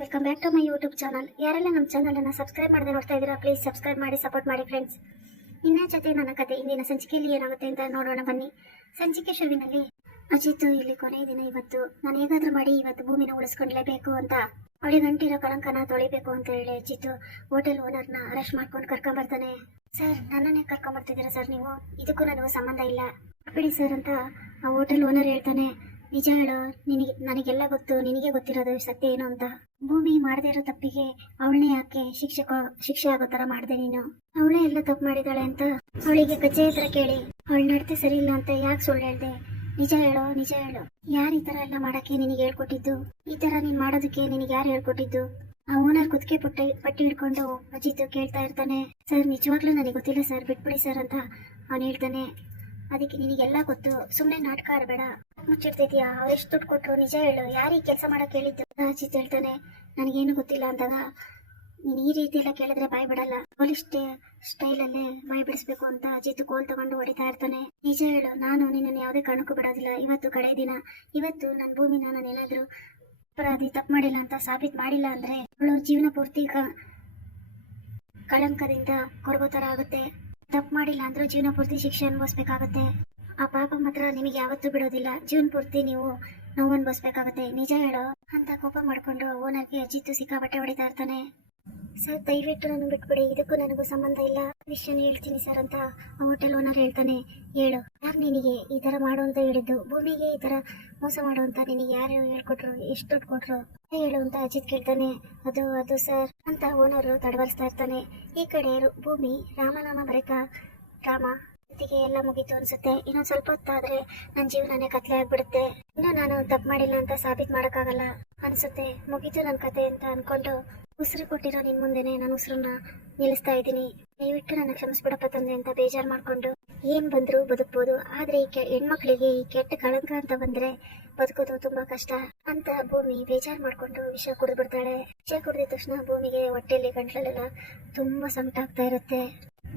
Welcome back to my YouTube channel. ಯಾರೆಲ್ಲ ನಮ್ಮ ಚಾನಲನ್ನು ಸಬ್ಸ್ಕ್ರೈಬ್ ಮಾಡದೆ ನೋಡ್ತಾ ಇದ್ದೀರಾ, ಪ್ಲೀಸ್ ಸಬ್ಸ್ಕ್ರೈಬ್ ಮಾಡಿ ಸಪೋರ್ಟ್ ಮಾಡಿ ಫ್ರೆಂಡ್ಸ್. ನಿನ್ನ ಜೊತೆ ನನ್ನ ಕತೆ ಇಂದಿನ ಸಂಚಿಕೆಯಲ್ಲಿ ಏನಾಗುತ್ತೆ ಅಂತ ನೋಡೋಣ ಬನ್ನಿ. ಸಂಚಿಕೆ ಶುರುವಿನಲ್ಲಿ ಅಜಿತ್ ಇಲ್ಲಿ ಕೊನೆಯ ದಿನ, ಇವತ್ತು ನಾನು ಹೇಗಾದ್ರೂ ಮಾಡಿ ಇವತ್ತು ಭೂಮಿನ ಉಳಿಸ್ಕೊಂಡ್ಲೇಬೇಕು ಅಂತ, ಅವಳಿಗೆ ಗಂಟಿರೋ ಕಳಂಕನ ತೊಳಿಬೇಕು ಅಂತ ಹೇಳಿ ಅಜಿತ್ ಹೋಟೆಲ್ ಓನರ್ನ ಅರೆಸ್ಟ್ ಮಾಡ್ಕೊಂಡು ಕರ್ಕೊಂಬರ್ತಾನೆ. ಸರ್, ನನ್ನನ್ನೇ ಕರ್ಕೊಂಬರ್ತಿದ್ದೀರಾ ಸರ್ ನೀವು? ಇದಕ್ಕೂ ನನಗೂ ಸಂಬಂಧ ಇಲ್ಲ ಬಿಡಿ ಸರ್ ಅಂತ ಆ ಹೋಟೆಲ್ ಓನರ್ ಹೇಳ್ತಾನೆ. ನಿಜ ಹೇಳೋ, ನನಗೆಲ್ಲ ಗೊತ್ತು, ನಿನಗೆ ಗೊತ್ತಿರೋದು ಸತ್ಯ ಏನು ಅಂತ. ಭೂಮಿ ಮಾಡದೇ ಇರೋ ತಪ್ಪಿಗೆ ಅವಳನ್ನೇ ಯಾಕೆ ಶಿಕ್ಷೆ ಆಗೋ ತರ ಮಾಡಿದೆ ನೀನು? ಅವಳೇ ಎಲ್ಲ ತಪ್ಪು ಮಾಡಿದಾಳೆ ಅಂತ ಅವಳಿಗೆ ಕಚ್ಚೆ ಹತ್ರ ಕೇಳಿ ಅವಳ ನಡತೆ ಸರಿ ಇಲ್ಲ ಅಂತ ಯಾಕೆ ಸುಳ್ಳು ಹೇಳ್ದೆ? ನಿಜ ಹೇಳೋ, ನಿಜ ಹೇಳು. ಯಾರು ಈ ತರ ಎಲ್ಲ ಮಾಡಕ್ಕೆ ನಿನಗೆ ಹೇಳ್ಕೊಟ್ಟಿದ್ದು? ಈ ತರ ನೀನ್ ಮಾಡೋದಕ್ಕೆ ನಿನಗೆ ಯಾರು ಹೇಳ್ಕೊಟ್ಟಿದ್ದು? ಆ ಓನರ್ ಕುತ್ತಿಗೆ ಪಟ್ಟಿ ಹಿಡ್ಕೊಂಡು ಅಜಿತ್ ಕೇಳ್ತಾ ಇರ್ತಾನೆ. ಸರ್, ನಿಜವಾಗ್ಲೂ ನನಗೆ ಗೊತ್ತಿಲ್ಲ ಸರ್, ಬಿಟ್ಬಿಡಿ ಸರ್ ಅಂತ ಅವನು ಹೇಳ್ತಾನೆ. ಅದಕ್ಕೆ ನಿನಗೆಲ್ಲ ಗೊತ್ತು, ಸುಮ್ಮನೆ ನಾಟಕ ಆಡಬೇಡ, ಮುಚ್ಚಿಡ್ತಿದ್ಯಾ? ಅವ್ರೆಷ್ಟು ದುಡ್ಡು ಕೊಟ್ರು? ನಿಜ ಹೇಳು, ಯಾರಿಗೆ ಕೆಲಸ ಮಾಡಕ್ ಹೇಳಿದ್ದು? ಅಜಿತ್ ಹೇಳ್ತಾನೆ, ನನಗೇನು ಗೊತ್ತಿಲ್ಲ ಅಂದಾಗ, ನೀನು ಈ ರೀತಿ ಎಲ್ಲ ಕೇಳಿದ್ರೆ ಬಾಯ್ ಬಿಡಲ್ಲ, ಪೊಲೀಸ್ ಸ್ಟೈಲಲ್ಲೇ ಬಾಯ್ ಬಿಡಿಸ್ಬೇಕು ಅಂತ ಅಜಿತ್ ಕೋಲ್ ತಗೊಂಡು ಹೊಡಿತಾ ಇರ್ತಾನೆ. ನಿಜ ಹೇಳು, ನಾನು ನಿನ್ನನ್ನು ಯಾವುದೇ ಕಾರಣಕ್ಕೂ ಬಿಡೋದಿಲ್ಲ. ಇವತ್ತು ಕಡೆ ದಿನ, ಇವತ್ತು ನನ್ನ ಭೂಮಿನ ನಾನು ಏನಾದರೂ ಅಪರಾಧಿ ತಪ್ಪು ಮಾಡಿಲ್ಲ ಅಂತ ಸಾಬೀತು ಮಾಡಿಲ್ಲ ಅಂದ್ರೆ ಅವಳು ಜೀವನ ಪೂರ್ತಿ ಕಳಂಕದಿಂದ ಕೊರಗೋ ಥರ ಆಗುತ್ತೆ. ತಪ್ಪು ಮಾಡಿಲ್ಲ ಅಂದ್ರೂ ಜೀವನ ಪೂರ್ತಿ ಶಿಕ್ಷೆ ಅನುಭವಿಸ್ಬೇಕಾಗತ್ತೆ. ಆ ಪಾಪ ಮಾತ್ರ ನಿಮಗೆ ಯಾವತ್ತೂ ಬಿಡೋದಿಲ್ಲ, ಜೀವನ ಪೂರ್ತಿ ನೀವು ನೋವು ಅನುಭವಿಸ್ಬೇಕಾಗತ್ತೆ. ನಿಜ ಹೇಳೋ ಅಂತ ಕೋಪ ಮಾಡ್ಕೊಂಡು ಓನರ್ಗೆ ಅಜಿತ್ ಸಿಕ್ಕಾಪಟ್ಟೆ ಹೊಡಿತಾ ಇರ್ತಾನೆ. ಸರ್, ದಯವಿಟ್ಟು ನಾನು ಬಿಟ್ಬಿಡಿ, ಇದಕ್ಕೂ ನನಗೂ ಸಂಬಂಧ ಇಲ್ಲ, ವಿಷಯನ ಹೇಳ್ತೀನಿ ಸರ್ ಅಂತ ಆ ಹೋಟೆಲ್ ಓನರ್ ಹೇಳ್ತಾನೆ. ಹೇಳು, ಯಾರು ನಿನಗೆ ಈ ತರ ಮಾಡು ಅಂತ ಹೇಳಿದ್ದು? ಭೂಮಿಗೆ ಈ ತರ ಮೋಸ ಮಾಡು ಅಂತ ನಿನಗೆ ಯಾರು ಹೇಳ್ಕೊಟ್ರು? ಎಷ್ಟು ದುಡ್ಡು ಕೊಟ್ರು ಹೇಳು ಅಂತ ಅಜಿತ್ ಕೇಳ್ತಾನೆ. ಅದು ಸರ್ ಅಂತ ಓನರ್ ತಡವರಿಸ್ತಾ ಇರ್ತಾನೆ. ಈ ಕಡೆ ಭೂಮಿ ರಾಮನಾಮ ಬರೀತಾ, ರಾಮ ಜೊತೆಗೆ ಎಲ್ಲ ಮುಗೀತು ಅನ್ಸುತ್ತೆ, ಇನ್ನೊಂದು ಸ್ವಲ್ಪ ಹೊತ್ತಾದ್ರೆ ನನ್ನ ಜೀವನನೇ ಕತ್ಲೆ ಆಗ್ಬಿಡುತ್ತೆ, ಇನ್ನು ನಾನು ತಪ್ಪು ಮಾಡಿಲ್ಲ ಅಂತ ಸಾಬೀತು ಮಾಡೋಕ್ಕಾಗಲ್ಲ ಅನ್ಸುತ್ತೆ, ಮುಗೀತು ನನ್ನ ಕತೆ ಅಂತ ಅನ್ಕೊಂಡು ಉಸಿರು ಕೊಟ್ಟಿರೋ ನಿನ್ ಮುಂದೆನೆ ನಾನು ಉಸಿರನ್ನ ನಿಲ್ಲಿಸ್ತಾ ಇದ್ದೀನಿ, ದಯವಿಟ್ಟು ನನ್ನ ಕ್ಷಮಿಸ್ಬಿಡಪ್ಪ ತಂದೆ ಅಂತ ಬೇಜಾರು ಮಾಡ್ಕೊಂಡು, ಏನ್ ಬಂದ್ರು ಬದುಕ್ಬೋದು, ಆದ್ರೆ ಈ ಹೆಣ್ಮಕ್ಳಿಗೆ ಈ ಕೆಟ್ಟ ಕಳಂಕ ಅಂತ ಬಂದ್ರೆ ಬದುಕೋದು ತುಂಬಾ ಕಷ್ಟ ಅಂತ ಭೂಮಿ ಬೇಜಾರು ಮಾಡ್ಕೊಂಡು ವಿಷ ಕುಡಿದ್ಬಿಡ್ತಾಳೆ. ವಿಷ ಕುಡಿದ ತಕ್ಷಣ ಭೂಮಿಗೆ ಹೊಟ್ಟೆಯಲ್ಲಿ ಗಂಟ್ಲಲ್ಲೆಲ್ಲ ತುಂಬಾ ಸಂಕಟ ಆಗ್ತಾ ಇರುತ್ತೆ.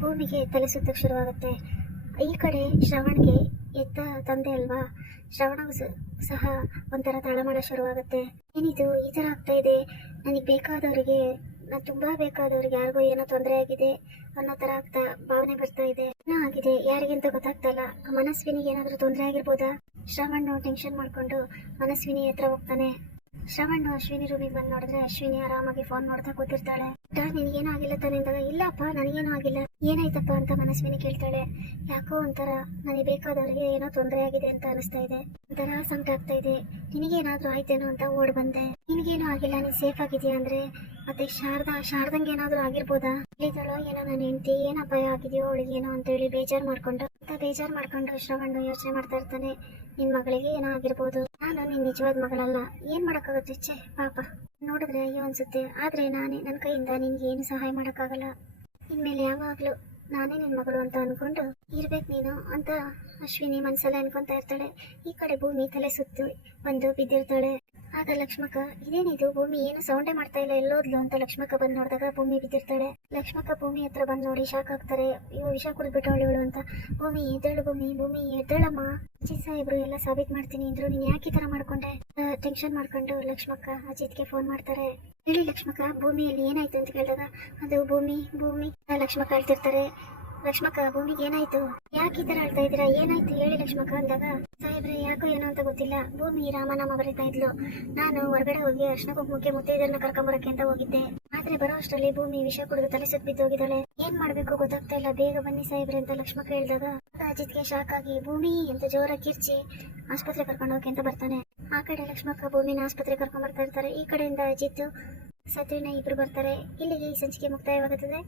ಭೂಮಿಗೆ ತಲೆ ಸುತ್ತಕ್ಕೆ ಶುರುವಾಗುತ್ತೆ. ಈ ಕಡೆ ಶ್ರವಣ್ಗೆ ಎತ್ತ ತಂದೆ ಅಲ್ವಾ, ಶ್ರವಣಗೂ ಸಹ ಒಂಥರ ತಳಮಳ ಶುರುವಾಗುತ್ತೆ. ಏನಿದು ಈ ತರ ಆಗ್ತಾ ಇದೆ? ನನಗೆ ಬೇಕಾದವರಿಗೆ, ನಾನು ತುಂಬಾ ಬೇಕಾದವ್ರಿಗೆ ಯಾರಿಗೂ ಏನೋ ತೊಂದರೆ ಆಗಿದೆ ಅನ್ನೋ ತರ ಆಗ್ತಾ ಭಾವನೆ ಬರ್ತಾ ಇದೆ. ಏನೋ ಆಗಿದೆ, ಯಾರಿಗಂತ ಗೊತ್ತಾಗ್ತಾ ಇಲ್ಲ. ಮನಸ್ವಿನಿಗೆ ಏನಾದ್ರೂ ತೊಂದರೆ ಆಗಿರ್ಬೋದಾ? ಶ್ರವಣ್ ಟೆನ್ಷನ್ ಮಾಡ್ಕೊಂಡು ಮನಸ್ವಿನಿ ಹತ್ರ ಹೋಗ್ತಾನೆ. ಶ್ರವಣ್ ಅಶ್ವಿನಿ ರೂಮಿಗೆ ಬಂದು ನೋಡಿದ್ರೆ ಅಶ್ವಿನಿ ಆರಾಮಾಗಿ ಫೋನ್ ನೋಡ್ತಾ ಕೂತಿರ್ತಾಳೆ. ನಿನಗೇನೋ ಆಗಿಲ್ಲ ತಾನೆ ಅಂದಾಗ, ಇಲ್ಲಪ್ಪ ನನಗೇನೋ ಆಗಿಲ್ಲ, ಏನಾಯ್ತಪ್ಪ ಅಂತ ಮನಸ್ವಿನಿ ಕೇಳ್ತಾಳೆ. ಯಾಕೋ ಒಂಥರ ನನಗೆ ಬೇಕಾದವ್ರಿಗೆ ಏನೋ ತೊಂದರೆ ಆಗಿದೆ ಅಂತ ಅನಿಸ್ತಾ ಇದೆ, ಒಂಥರ ಸಂಕಟ ಆಗ್ತಾ ಇದೆ, ನಿನಗೇನಾದ್ರೂ ಆಯ್ತೇನೋ ಅಂತ ಓಡ್ ಬಂದೆ. ನಿನಗೇನೋ ಆಗಿಲ್ಲ, ನೀನ್ ಸೇಫ್ ಆಗಿದೆಯಾ ಅಂದ್ರೆ ಮತ್ತೆ ಶಾರದಂಗೆ ಏನಾದ್ರೂ ಆಗಿರ್ಬೋದಾ? ಇಲ್ಲಿದ್ದಾಳೋ ಏನೋ ನನ್ನ ಹೆಂಡತಿ, ಏನ್ ಅಪಾಯ ಆಗಿದೆಯೋ ಅವಳಿಗೇನೋ ಅಂತ ಹೇಳಿ ಬೇಜಾರ್ ಮಾಡ್ಕೊಂಡು ಶ್ರವಣ್ ಯೋಚನೆ ಮಾಡ್ತಾ ಇರ್ತಾನೆ. ನಿನ್ ಮಗಳಿಗೆ ಏನೋ ಆಗಿರ್ಬೋದು, ನಾನು ನಿನ್ ನಿಜವಾದ ಮಗಳಲ್ಲ, ಏನ್ ಮಾಡಕ್ಕಾಗುತ್ತೆ? ಛೆ ಪಾಪ, ನೋಡಿದ್ರೆ ಅಯ್ಯೋ ಅನ್ಸುತ್ತೆ, ಆದ್ರೆ ನನ್ನ ಕೈಯಿಂದ ನಿನ್ಗೆ ಏನು ಸಹಾಯ ಮಾಡಕ್ಕಾಗಲ್ಲ, ಇನ್ಮೇಲೆ ಯಾವಾಗ್ಲೂ ನಾನೇ ನಿನ್ ಮಗಳು ಅಂತ ಅನ್ಕೊಂಡು ಇರ್ಬೇಕು ನೀನು ಅಂತ ಅಶ್ವಿನಿ ಮನ್ಸಲ್ಲ ಅನ್ಕೊಂತಾ ಇರ್ತಾಳೆ. ಈ ಕಡೆ ಭೂಮಿ ತಲೆ ಸುತ್ತು ಬಂದು ಬಿದ್ದಿರ್ತಾಳೆ. ಆಗ ಲಕ್ಷ್ಮಕ್ಕ, ಇದೇನಿದು ಭೂಮಿ ಏನು ಸೌಂಡೇ ಮಾಡ್ತಾ ಇಲ್ಲ, ಎಲ್ಲೋದ್ಲು ಅಂತ ಲಕ್ಷ್ಮಕ್ಕ ಬಂದ್ ನೋಡಿದಾಗ ಭೂಮಿ ಬಿದ್ದಿರ್ತಾಳೆ. ಲಕ್ಷ್ಮಕ್ಕ ಭೂಮಿ ಹತ್ರ ಬಂದ್ ನೋಡಿ ಶಾಕ್ ಆಗ್ತಾರೆ. ಇವು ವಿಷ ಕುಡಿದ್ಬಿಟ್ಟವಳು ಇವಳು ಅಂತ. ಭೂಮಿ ಎದ್ದೇಳು, ಭೂಮಿ ಎದ್ದೇಳಮ್ಮ, ಅಜಿತ್ ಸಾಹೇಬ್ರು ಎಲ್ಲ ಸಾಬೀತ್ ಮಾಡ್ತೀನಿ ಅಂದ್ರು, ನೀನ್ ಯಾಕೆ ಈ ತರ ಮಾಡ್ಕೊಂಡೆ? ಟೆನ್ಷನ್ ಮಾಡ್ಕೊಂಡು ಲಕ್ಷ್ಮಕ್ಕ ಅಜಿತ್ಗೆ ಫೋನ್ ಮಾಡ್ತಾರೆ. ಹೇಳಿ ಲಕ್ಷ್ಮಕ್ಕ, ಭೂಮಿಯಲ್ಲಿ ಏನಾಯ್ತು ಅಂತ ಕೇಳಿದಾಗ, ಅದು ಭೂಮಿ ಲಕ್ಷ್ಮಕ್ಕ ಹೇಳ್ತಿರ್ತಾರೆ. ಲಕ್ಷ್ಮಕ್ಕ, ಭೂಮಿಗೆ ಏನಾಯ್ತು? ಯಾಕೆ ಈ ತರ ಹೇಳ್ತಾ ಇದ್ದೀರಾ? ಏನಾಯ್ತು ಹೇಳಿ ಲಕ್ಷ್ಮಕ್ಕ ಅಂದಾಗ, ಸಾಹೇಬ್ರೆ ಯಾಕೋ ಏನೋ ಅಂತ ಗೊತ್ತಿಲ್ಲ, ಭೂಮಿ ರಾಮನಾಮ ಬರೀತಾ ಇದ್ಲು, ನಾನು ಹೊರಗಡೆ ಹೋಗಿ ಅರ್ಶನ ಕುಂಕುಮಕ್ಕೆ ಮುತ್ತೈದೆಯರನ್ನ ಕರ್ಕೊಂಬರಕ್ಕೆ ಅಂತ ಹೋಗಿದ್ದೆ, ಆದ್ರೆ ಬರೋ ಅಷ್ಟರಲ್ಲಿ ಭೂಮಿ ವಿಷ ಕುಡಿದು ತಲೆ ಸುತ್ತ ಬಿದ್ದೋಗಿದ್ದಾಳೆ, ಏನ್ ಮಾಡ್ಬೇಕು ಗೊತ್ತಾಗ್ತಾ ಇಲ್ಲ, ಬೇಗ ಬನ್ನಿ ಸಾಹೇಬ್ರೆ ಅಂತ ಲಕ್ಷ್ಮಕ್ಕ ಹೇಳಿದಾಗ ಅಜಿತ್ಗೆ ಶಾಕ್ ಆಗಿ ಭೂಮಿ ಅಂತ ಜೋರ ಕಿರ್ಚಿ ಆಸ್ಪತ್ರೆ ಕರ್ಕೊಂಡು ಹೋಗಿ ಅಂತ ಬರ್ತಾನೆ. ಆ ಕಡೆ ಲಕ್ಷ್ಮಕ್ಕ ಭೂಮಿನ ಆಸ್ಪತ್ರೆ ಕರ್ಕೊಂಡ್ ಬರ್ತಾ ಇರ್ತಾರೆ. ಈ ಕಡೆಯಿಂದ ಅಜಿತ್ ಸತ್ಯನ ಇಬ್ರು ಬರ್ತಾರೆ. ಇಲ್ಲಿಗೆ ಈ ಸಂಚಿಕೆ ಮುಕ್ತಾಯವಾಗುತ್ತದೆ.